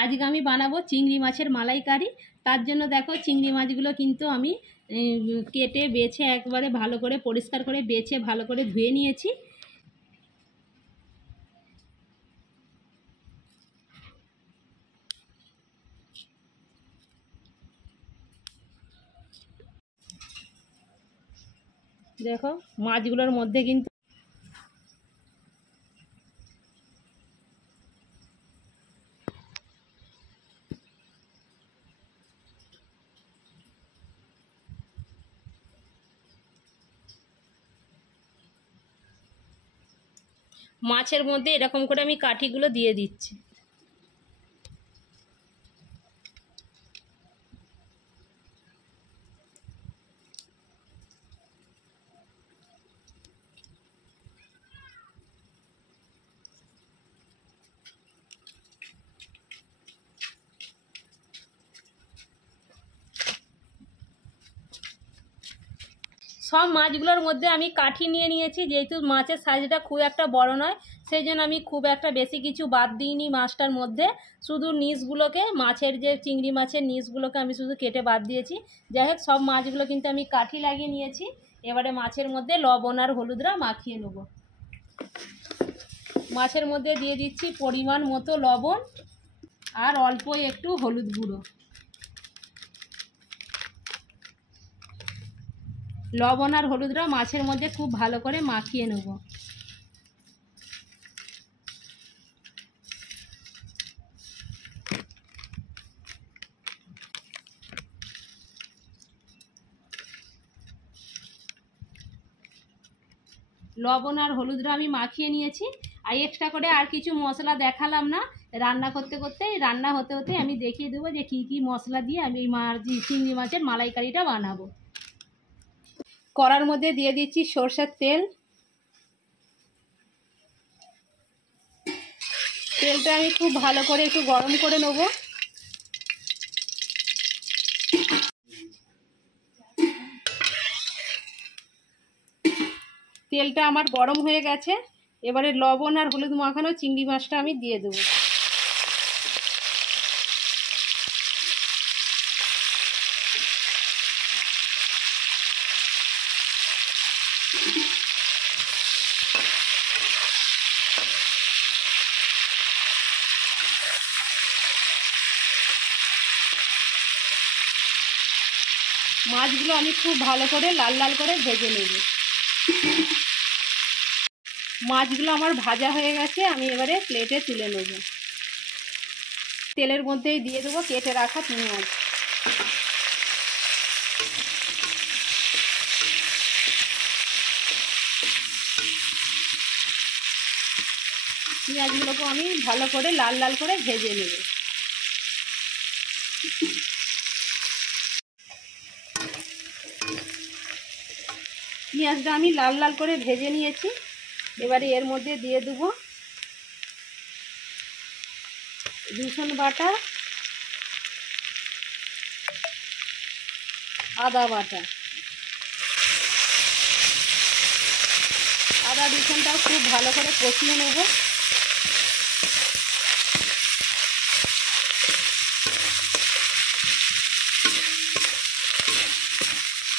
আজকে আমি বানাবো চিংড়ি মাছের মালাইকারি। তার জন্য দেখো চিংড়ি মাছগুলো কিন্তু আমি কেটে বেছে একবারে ভালো করে পরিষ্কার করে বেছে ভালো করে ধুয়ে নিয়েছি। দেখো মাছগুলোর মধ্যে কিন্তু মাছের মধ্যে এরকম করে আমি কাঠিগুলো দিয়ে দিচ্ছি। সব মাছগুলোর মধ্যে আমি কাঠি নিয়ে নিয়েছি, যেহেতু মাছের সাইজটা খুব একটা বড় নয় সেই জন্য আমি খুব একটা বেশি কিছু বাদ দিইনি মাছটার মধ্যে। শুধু নিচগুলোকে, মাছের যে চিংড়ি মাছের নিচগুলোকে আমি শুধু কেটে বাদ দিয়েছি। যাই হোক সব মাছগুলো কিন্তু আমি কাঠি লাগিয়ে নিয়েছি। এবারে মাছের মধ্যে লবণ আর হলুদটা মাখিয়ে নেব। মাছের মধ্যে দিয়ে দিচ্ছি পরিমাণ মতো লবণ আর অল্প একটু হলুদ গুঁড়ো। লবণ আর হলুদটা মাছের মধ্যে খুব ভালো করে মাখিয়ে নেব। লবণ আর হলুদটা আমি মাখিয়ে নিয়েছি। আর এক্সট্রা করে আর কিছু মশলা দেখালাম না, রান্না করতে করতে রান্না হতে হতে আমি দেখিয়ে দেবো যে কী কী মশলা দিয়ে আমি চিংড়ি মাছের মালাইকারিটা বানাবো। কড়ার মধ্যে দিয়ে দিচ্ছি সরষের তেল। তেলটা আমি খুব ভালো করে একটু গরম করে নেব। তেলটা আমার গরম হয়ে গেছে। এবারে লবণ আর হলুদ মাখানো চিংড়ি মাছটা আমি দিয়ে দেবো। মাছগুলো আমি খুব ভালো করে লাল লাল করে ভেজে নেব। মাছগুলো আমার ভাজা হয়ে গেছে, আমি এবারে প্লেটে তুলে নেব। তেলের মধ্যেই দিয়ে দেবো কেটে রাখা পেঁয়াজ। পেঁয়াজগুলোকে আমি ভালো করে লাল লাল করে ভেজে নেব। পেঁয়াজটা আমি লাল লাল করে ভেজে নিয়েছি। এবারে এর মধ্যে দিয়ে দেবো রসুন বাটা, আদা বাটা। আদা রসুনটাও খুব ভালো করে কষিয়ে নেব।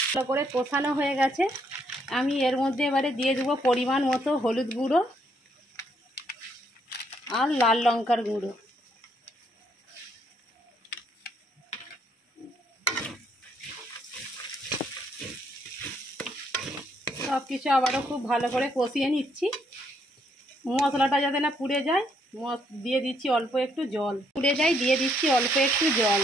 ভালো করে কষানো হয়ে গেছে। আমি এর মধ্যে এবারে দিয়ে দেবো পরিমাণ মতো হলুদ গুঁড়ো আর লাল লঙ্কার গুঁড়ো। সব কিছু আবারও খুব ভালো করে কষিয়ে নিচ্ছি। মশলাটা যাতে না পুড়ে যায় দিয়ে দিচ্ছি অল্প একটু জল। পুড়ে যায় দিয়ে দিচ্ছি অল্প একটু জল।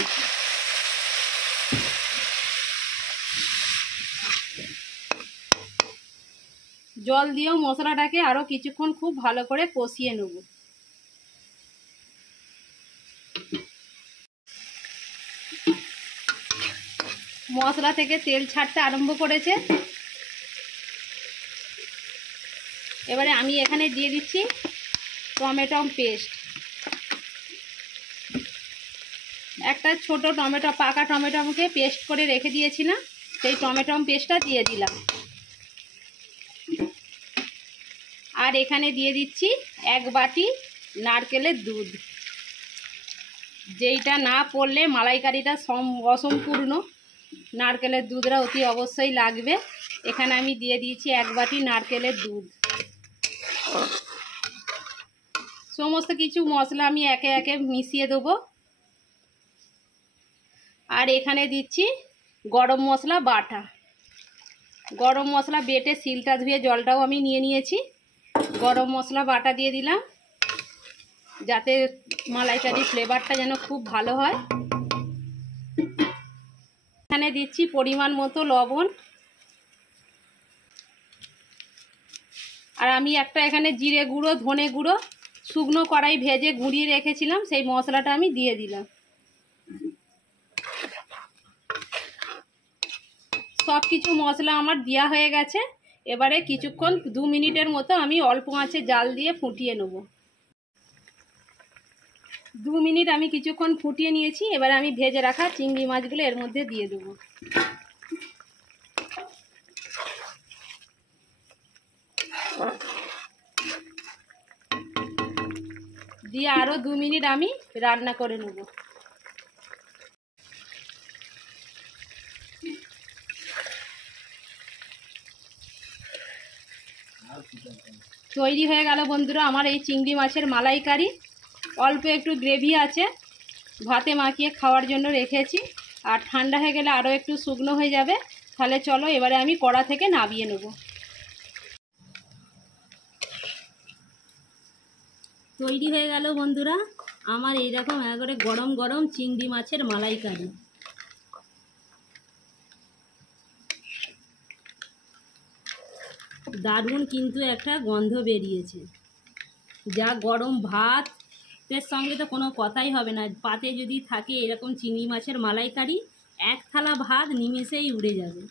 জল দিয়েও মশলাটাকে আরও কিছুক্ষণ খুব ভালো করে কষিয়ে নেব। মশলা থেকে তেল ছাড়তে আরম্ভ করেছে। এবারে আমি এখানে দিয়ে দিচ্ছি টমেটো পেস্ট। একটা ছোট টমেটো, পাকা টমেটোকে পেস্ট করে রেখে দিয়েছিলাম, সেই টমেটো পেস্টটা দিয়ে দিলাম। আর এখানে দিয়ে দিচ্ছি 1 বাটি নারকেলের দুধ। যেইটা না পড়লে মালাইকারিটা অসম্পূর্ণ। নারকেলের দুধটা অতি অবশ্যই লাগবে। এখানে আমি দিয়ে দিয়েছি 1 বাটি নারকেলের দুধ। সমস্ত কিছু মশলা আমি একে একে মিশিয়ে দেবো। আর এখানে দিচ্ছি গরম মশলা বাটা। গরম মশলা বেটে শিলটা ধুয়ে জলটাও আমি নিয়ে নিয়েছি। গরম মশলা বাটা দিয়ে দিলাম, যাতে মালাইকারির ফ্লেভারটা যেন খুব ভালো হয়। এখানে দিচ্ছি পরিমাণ মতো লবণ। আর আমি একটা এখানে জিরে গুঁড়ো, ধনে গুঁড়ো শুকনো কড়াই ভেজে গুঁড়িয়ে রেখেছিলাম, সেই মশলাটা আমি দিয়ে দিলাম। সব কিছু মশলা আমার দেওয়া হয়ে গেছে। এবারে কিছুক্ষণ 2 মিনিটের মতো আমি অল্প আঁচে জাল দিয়ে ফুটিয়ে নেব। 2 মিনিট আমি কিছুক্ষণ ফুটিয়ে নিয়েছি। এবারে আমি ভেজে রাখা চিংড়ি মাছগুলো এর মধ্যে দিয়ে দেবো। দিয়ে আরও 2 মিনিট আমি রান্না করে নেব। তৈরি হয়ে গেল বন্ধুরা আমার এই চিংড়ি মাছের মালাইকারি। অল্প একটু গ্রেভি আছে, ভাতে মাখিয়ে খাওয়ার জন্য রেখেছি। আর ঠান্ডা হয়ে গেলে আরও একটু শুকনো হয়ে যাবে। তাহলে চলো এবারে আমি কড়া থেকে নামিয়ে নেব। তৈরি হয়ে গেল বন্ধুরা আমার এইরকম একবারে গরম গরম চিংড়ি মাছের মালাইকারি। দারুণ কিন্তু একটা গন্ধ বেরিয়েছে। যা গরম ভাতের সঙ্গে তো কোনো কথাই হবে না। পাতে যদি থাকে এরকম চিংড়ি মাছের মালাইকারি, 1 থালা ভাত নিমেষেই উড়ে যাবে।